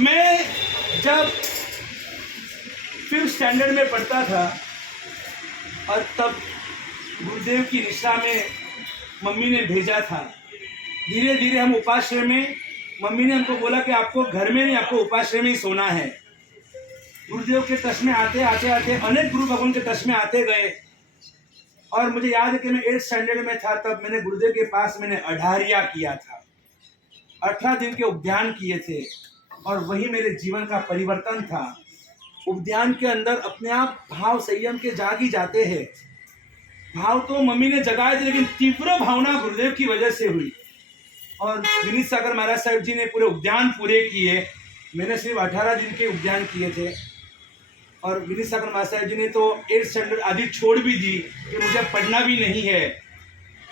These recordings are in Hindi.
मैं जब 5th स्टैंडर्ड में पढ़ता था और तब गुरुदेव की निशा में मम्मी ने भेजा था। धीरे धीरे हम उपाश्रय में, मम्मी ने हमको बोला कि आपको घर में नहीं, आपको उपाश्रय में ही सोना है। गुरुदेव के टच में आते आते आते अनेक गुरु भगवान के टच में आते गए। और मुझे याद है कि मैं 8th स्टैंडर्ड में था, तब मैंने गुरुदेव के पास मैंने अढ़ारिया किया था। 18 दिन के उद्यान किए थे और वही मेरे जीवन का परिवर्तन था। उद्यान के अंदर अपने आप भाव संयम के जाग ही जाते हैं। भाव तो मम्मी ने जगाए थे, लेकिन तीव्र भावना गुरुदेव की वजह से हुई। और विनीत सागर महाराज साहब जी ने पूरे उद्यान पूरे किए। मैंने सिर्फ 18 दिन के उद्यान किए थे। और विनीत सागर महाराज साहब जी ने तो 8th स्टैंडर्ड आदि छोड़ भी दी कि मुझे पढ़ना भी नहीं है।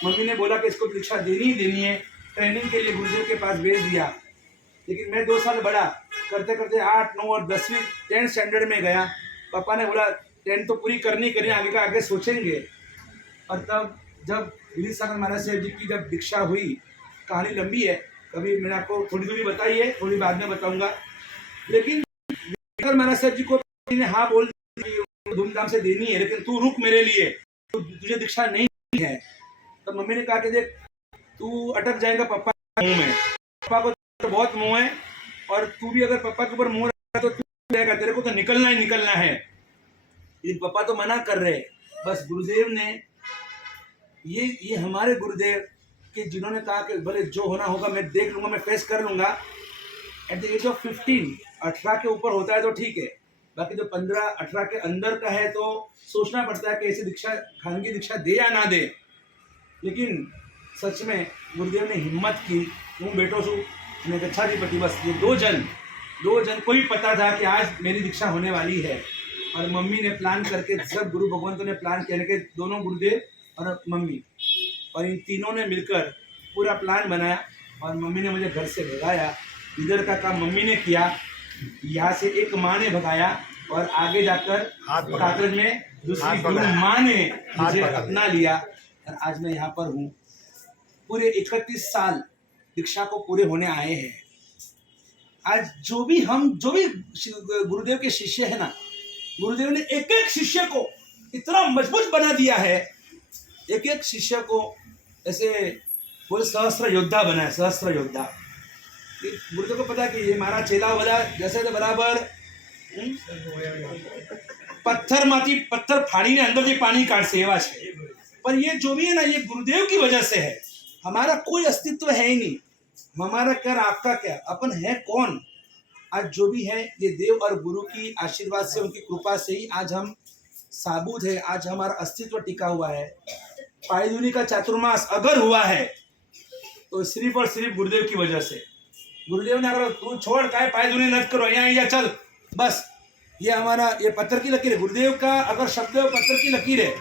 मम्मी ने बोला कि इसको दीक्षा देनी ही देनी है, ट्रेनिंग के लिए गुरुदेव के पास भेज दिया। लेकिन मैं 2 साल बड़ा करते करते 8, 9 और 10वीं 10th स्टैंडर्ड में गया। पापा ने बोला 10th तो पूरी करनी आगे का आगे सोचेंगे। और तब जब विनीत सागर महाराज साहब जी की जब दीक्षा हुई, कहानी लंबी है, कभी मैंने आपको थोड़ी बताई है, थोड़ी बाद में बताऊंगा। लेकिन विनीत सागर महाराज साहब जी को ने हाँ बोल दी धूमधाम से देनी है, लेकिन तू रुक मेरे लिए, तुझे दीक्षा नहीं है। तो मम्मी ने कहा कि देख तू अटक जाएगा पापा के मुंह में, पापा को तो बहुत मुंह है, और तू भी अगर पापा के ऊपर मुंह रखा तो तू जाएगा, तेरे को तो निकलना ही निकलना है। लेकिन पापा तो मना कर रहे। बस गुरुदेव ने ये हमारे गुरुदेव के जिन्होंने कहा कि भले जो होना होगा मैं देख लूंगा, मैं फेस कर लूंगा। एट द एज ऑफ 15, 18 के ऊपर होता है तो ठीक है, बाकी जो 15-18 के अंदर का है तो सोचना पड़ता है कि ऐसी दीक्षा, खानगी दीक्षा दे या ना दे। लेकिन सच में गुरुदेव ने हिम्मत की। हूँ बैठो छू मैं गच्छाधिपति, बस ये दो जन को ही पता था कि आज मेरी दीक्षा होने वाली है। और मम्मी ने प्लान करके, सब गुरु भगवंतों ने प्लान किया कि दोनों गुरुदेव और मम्मी, और इन तीनों ने मिलकर पूरा प्लान बनाया। और मम्मी ने मुझे घर से भगाया। इधर का काम मम्मी ने किया, यहाँ से एक माँ ने भगाया, और आगे जाकर काकरज में दूसरी गुरु माँ ने मुझे अपना लिया। और आज मैं यहाँ पर हूँ। पूरे 31 साल दीक्षा को पूरे होने आए हैं। आज जो भी गुरुदेव के शिष्य है ना, गुरुदेव ने एक एक शिष्य को इतना मजबूत बना दिया है, एक एक शिष्य को ऐसे बोले सहस्त्र योद्धा बनाया, सहस्त्र योद्धा। गुरुदेव को पता है कि ये हमारा चेला वाला जैसे तो बराबर पत्थर फाड़ी ने अंदर से पानी काट से एवा है। पर ये जो भी है ना, ये गुरुदेव की वजह से है। हमारा कोई अस्तित्व है ही नहीं। हमारा क्या, आपका क्या, अपन है कौन? आज जो भी है ये देव और गुरु की आशीर्वाद से, उनकी कृपा से ही आज हम साबुत है, आज हमारा अस्तित्व टिका हुआ है। पायदुनी का चातुर्मास अगर हुआ है तो सिर्फ और सिर्फ गुरुदेव की वजह से। गुरुदेव ने अगर तू छोड़ काय पायदुनी नट करो, यहाँ चल, बस ये हमारा ये पत्थर की लकीर है। गुरुदेव का अगर शब्द पत्थर की लकीर है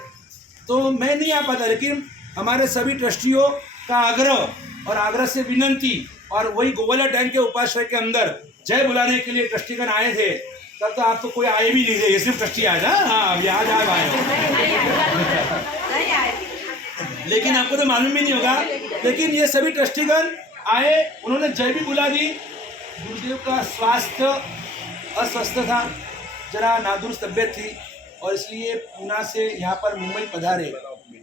तो मैं नहीं आ पाता। लेकिन हमारे सभी ट्रस्टियों का आग्रह और आग्रह से विनंती, और वही गोवाला टैंक के उपाश्रय के अंदर जय बुलाने के लिए ट्रस्टीगण आए थे। तब तो आप तो कोई आए भी नहीं थे, ये सिर्फ ट्रस्टी आए। हाँ अभी आज आए, लेकिन आपको तो मालूम भी नहीं होगा। लेकिन ये सभी ट्रस्टीगण आए, उन्होंने जय भी बुला दी। गुरुदेव का स्वास्थ्य अस्वस्थ था, जरा नादुरुस्त तबियत थी, और इसलिए पूना से यहाँ पर मुंबई पधारे।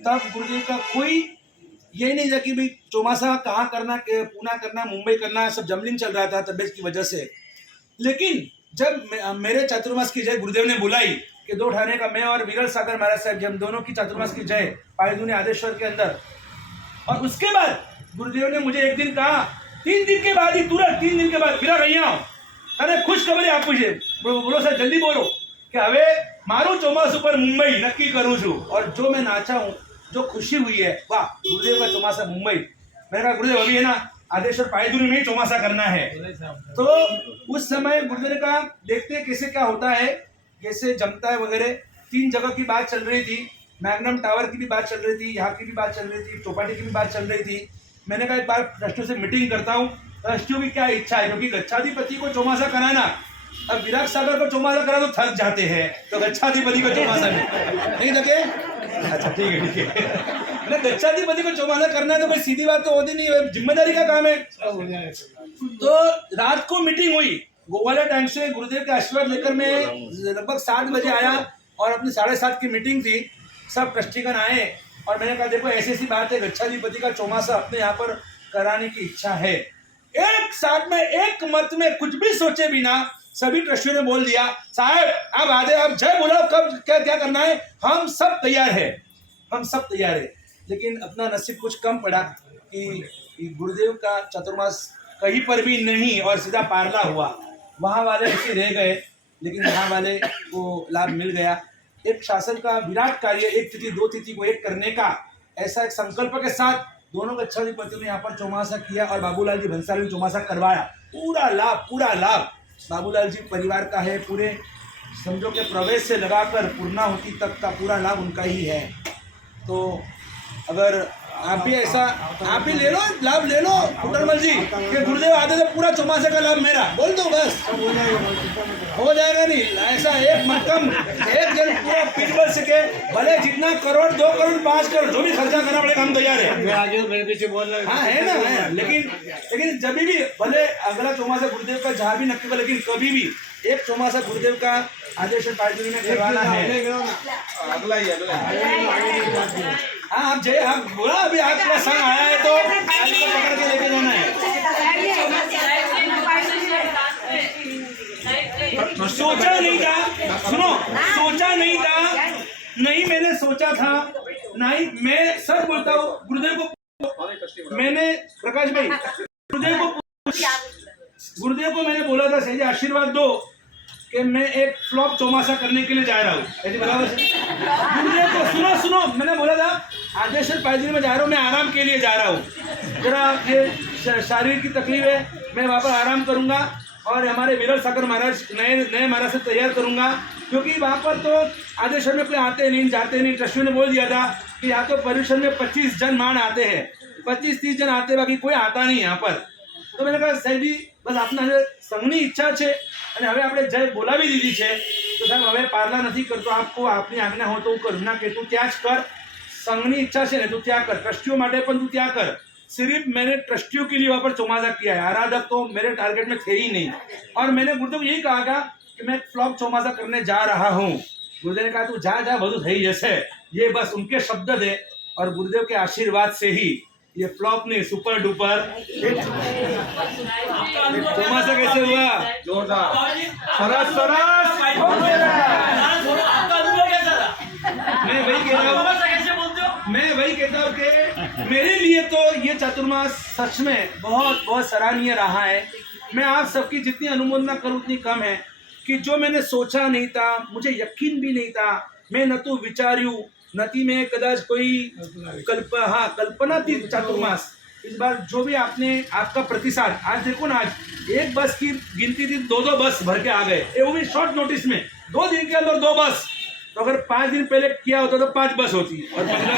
तब गुरुदेव का कोई यही नहीं था कि भाई चौमासा कहाँ करना, पूना करना, मुंबई करना, सब जमलिंग चल रहा था तबियत की वजह से। लेकिन जब मेरे चातुर्मास की जय गुरुदेव ने बुलाई कि 2 ठाणे का मैं और विरल सागर महाराज साहब जी, हम दोनों की चातुर्मास की जय पायदुनी आदेश्वर के अंदर। और उसके बाद गुरुदेव ने मुझे एक दिन कहा, 3 दिन के बाद ही, तुरंत 3 दिन के बाद, विरा भैया अरे खुश खबर है आप मुझे बोलो सर, जल्दी बोलो कि हवे मारू चौमासु पर मुंबई नक्की करूँ छू। और जो मैं नाचा हूँ, जो खुशी हुई है, वाह गुरुदेव का चौमासा मुंबई। मैंने कहा गुरुदेव अभी है ना आदेश्वर पायदुनी में ही चौमासा करना है। तो उस समय गुरुदेव ने कहा देखते हैं कैसे क्या होता है, कैसे जमता है वगैरह। 3 जगह की बात चल रही थी, मैग्नम टावर की भी बात चल रही थी, यहाँ की भी बात चल रही थी, चौपाटी की भी बात चल रही थी। मैंने कहा एक बार ट्रस्टियों से मीटिंग करता हूँ, ट्रस्टियों की क्या इच्छा है, क्योंकि गच्छाधिपति को चौमासा कराना, अब विराट सागर को चौमासा करा तो थक जाते हैं, तो गच्छाधिपति को चौमासा नहीं लगे। अच्छा ठीक है गच्छाधिपति को चौमासा करना है तो कोई सीधी बात तो होती नहीं है, जिम्मेदारी का काम है। तो रात को मीटिंग हुई गोवालिया टैंक से गुरुदेव के आशीर्वाद लेकर मैं लगभग 7 बजे आया और अपनी 7:30 की मीटिंग थी। सब ट्रस्टीगण आए और मैंने कहा देखो ऐसी ऐसी बात है, गच्छाधिपति का चौमासा अपने यहाँ पर कराने की इच्छा है। एक साथ में एक मत में कुछ भी सोचे बिना सभी ट्रस्टियों ने बोल दिया साहब आप आधे आप जय बोलो, कब क्या क्या करना है, हम सब तैयार है, हम सब तैयार है। लेकिन अपना नसीब कुछ कम पड़ा कि गुरुदेव का चतुर्मास कहीं पर भी नहीं और सीधा पारला हुआ। वहाँ वाले ऐसे रह गए, लेकिन यहाँ वाले को लाभ मिल गया। एक शासन का विराट कार्य, एक तिथि 2 तिथि को एक करने का ऐसा एक संकल्प के साथ दोनों गच्छाधिपतियों ने यहाँ पर चौमासा किया और बाबूलाल जी भंसाली ने चौमासा करवाया। पूरा लाभ बाबूलाल जी परिवार का है। पूरे समझो के प्रवेश से लगाकर पूर्णाहुति तक का पूरा लाभ उनका ही है। तो अगर आप भी ऐसा आप भी ले लो, लाभ ले लो कुटरमल जी कि गुरुदेव आधे से पूरा चौमासे का लाभ मेरा बोल दो, बस हो जाएगा। नहीं ऐसा एक मक्कम एक जन पूरा पीठ बल सके, भले जितना करोड़ 2 करोड़ 5 करोड़ जो भी खर्चा करना पड़ेगा हम तैयार है। मेरे पीछे बोल रहे हाँ है ना, है। लेकिन जब भी भले अगला चौमासा गुरुदेव का जहाँ भी नक्की हो, लेकिन कभी भी एक चौमासा गुरुदेव का आदेश पार्टी में करवाना है। अगला हाँ आप जय आप बोला अभी आपका संग आया है तो आज को पकड़ के लेके जाना है। सोचा नहीं था, सुनो सोचा नहीं था, नहीं मैंने सोचा था, नहीं मैं सर बोलता हूँ गुरुदेव को मैंने प्रकाश भाई गुरुदेव को मैंने बोला था सही आशीर्वाद दो कि मैं एक फ्लॉप चौमासा करने के लिए जा रहा हूँ, ऐसे बराबर से गुरुदेव को सुनो मैंने बोला था आदेश्वर पायदरी में जा रहा हूँ, मैं आराम के लिए जा रहा हूँ, जरा ये शारीरिक की तकलीफ है, मैं वहाँ पर आराम करूँगा और हमारे विरल सागर महाराज नए महाराज से तैयार करूँगा, क्योंकि वहाँ पर तो आदेश्वर में कोई आते नहीं जाते नहीं। ट्रस्टियों ने बोल दिया था कि यहाँ तो परिसर में 25 जन मान आते हैं, 25-30 जन आते, बाकी कोई आता नहीं यहाँ पर। तो मैंने कहा साहब जी बस આપના સંઘની ઈચ્છા છે અને હવે આપણે જય બોલાવી દીધી છે તો સાહેબ હવે પારલા નથી કરતો, આપકો આપની આજ્ઞા हो तो કરું ના કે તું ત્યાં જ કર, સંઘની ઈચ્છા છે ને તું ત્યાં કર, ટ્રસ્ટીઓ માટે પણ તું ત્યાં कर। सिर्फ मैंने ट्रस्टियों के लिए वहाँ पर चौमासा किया है, आराधक तो मेरे टारगेट में थे ही नहीं। और मैंने गुरुदेव को यही कहा था कि मैं फ्लॉप चौमासा करने जा रहा हूँ। गुरुदेव ने कहा तू जा जा બધું થઈ જશે, ये बस उनके शब्द थे और गुरुदेव के आशीर्वाद से ही ये फ्लॉप नहीं सुपर डुपर चौमासा कैसे हुआ, जोरदार सरस सरस। मैं वही कहता हूँ कि मेरे लिए तो ये चातुर्मास सच में बहुत बहुत सराहनीय रहा है। मैं आप सबकी जितनी अनुमोदना करूँ उतनी कम है कि जो मैंने सोचा नहीं था, मुझे यकीन भी नहीं था, मैं न तो विचार्यू नती में कदाच कोई कल्पना थी चातुर्मास। इस बार जो भी आपने आपका प्रतिसाद, आज देखो ना, आज एक बस की गिनती थी 2-2 बस भर के आ गए, वो भी शॉर्ट नोटिस में, 2 दिन के अंदर 2 बस। तो अगर 5 दिन पहले किया होता तो 5 बस होती और 15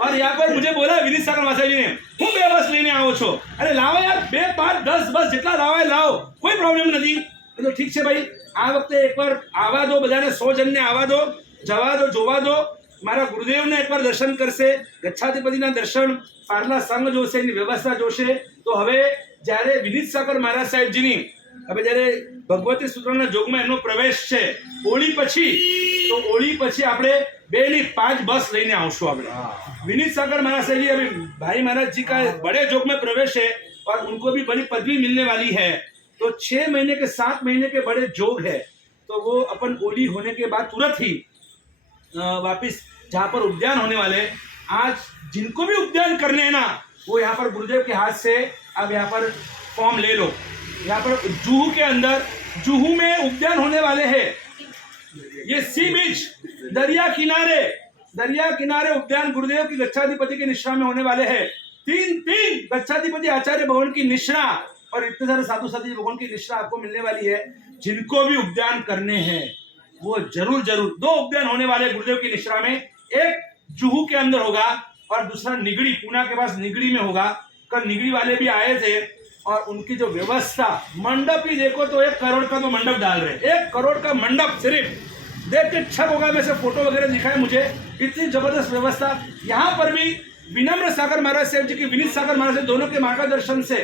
और यहाँ पर मुझे बोला विनीत सागर मासा जी ने હું 2 बस लेने आओ છો, अरे लाओ यार 2, 5, 10 बस જેટલા લાવો લાવો, કોઈ પ્રોબ્લેમ નથી। तो ठीक છે ભાઈ, આ વખતે એકવાર આવા દો, બધાને 100 જણને આવા દો, જવા દો, જોવા દો, મારા ગુરુદેવને એકવાર દર્શન કરશે, ગચ્છાધિપતિના દર્શન, પારલા સંઘ જોશે, એની વ્યવસ્થા જોશે। તો હવે જ્યારે વિનીત સાગર મહારાજ સાહેબજીની હવે જ્યારે ભગવતી સૂત્રના જોગમાં એમનો પ્રવેશ છે હોળી પછી, તો હોળી પછી આપણે 2 नहीं 5 बस लेने આવશું આપણે। विनीत सागर महाराज साहब जी अभी भाई महाराज जी का बड़े जोग में प्रवेश है और उनको भी बड़ी पदवी मिलने वाली है, तो 6 महीने के 7 महीने के बड़े जोग है। तो वो अपन होली होने के बाद तुरंत ही वापिस जहाँ पर उद्यान होने वाले, आज जिनको भी उद्यान करने हैं ना, वो यहाँ पर गुरुदेव के हाथ से अब यहाँ पर फॉर्म ले लो। यहाँ पर जुहू के अंदर, जुहू में उद्यान होने वाले हैं, ये सी बीच दरिया किनारे उद्यान गुरुदेव की गच्छाधिपति के निश्रा में होने वाले हैं। 3 गच्छाधिपति आचार्य भवन की निश्रा और इतने सारे साधु साथी भवन की निश्रा आपको मिलने वाली है। जिनको भी उद्यान करने हैं वो जरूर 2 उद्यान होने वाले गुरुदेव की निश्रा में, एक जुहू के अंदर होगा और दूसरा निगड़ी, पूना के पास निगड़ी में होगा। कल निगड़ी वाले भी आए थे और उनकी जो व्यवस्था, मंडप ही देखो तो 1 करोड़ का तो मंडप डाल रहे, 1 करोड़ का मंडप, सिर्फ देख के छक होगा। वैसे फोटो वगैरह दिखाए मुझे, इतनी जबरदस्त व्यवस्था। यहाँ पर भी विनम्र सागर महाराज साहब जी की, विनीत सागर महाराज दोनों के मार्गदर्शन से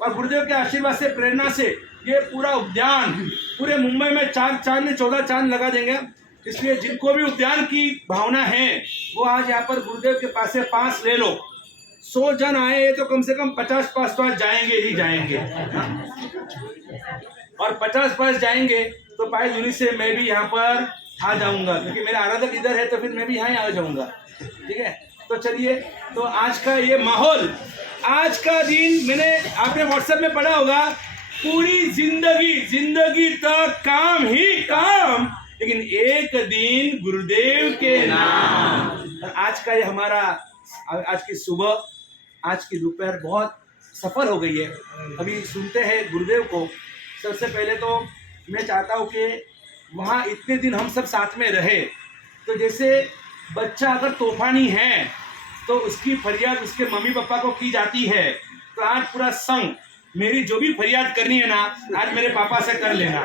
और गुरुदेव के आशीर्वाद से, प्रेरणा से ये पूरा उद्यान पूरे मुंबई में 4 चांद ने 14 चांद लगा देंगे। इसलिए जिनको भी उद्यान की भावना है वो आज यहाँ पर गुरुदेव के पास से पास ले लो। 100 जन आए तो कम से कम 50 पास तो आज जाएंगे ही जाएंगे, और 50 पास जाएंगे तो पाए दुनी से मैं भी यहाँ पर आ जाऊंगा, क्योंकि मेरा आराधक इधर है तो फिर मैं भी यहाँ ही आ जाऊंगा। ठीक है, तो चलिए, तो आज का ये माहौल, आज का दिन मैंने आपने व्हाट्सएप में पढ़ा होगा, पूरी जिंदगी तक काम ही काम, लेकिन एक दिन गुरुदेव के नाम। और आज का ये हमारा, आज की सुबह, आज की दोपहर बहुत सफल हो गई है। अभी सुनते हैं गुरुदेव को। सबसे पहले तो मैं चाहता हूँ कि वहाँ इतने दिन हम सब साथ में रहे, तो जैसे बच्चा अगर तूफानी है तो उसकी फरियाद उसके मम्मी पापा को की जाती है, तो आज पूरा संग मेरी जो भी फरियाद करनी है ना, आज मेरे पापा से कर लेना।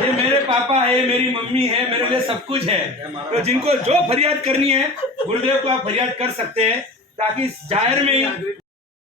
ये मेरे पापा है, मेरी मम्मी है, मेरे लिए सब कुछ है। तो जिनको जो फरियाद करनी है गुरुदेव को आप फरियाद कर सकते हैं, ताकि जाहिर में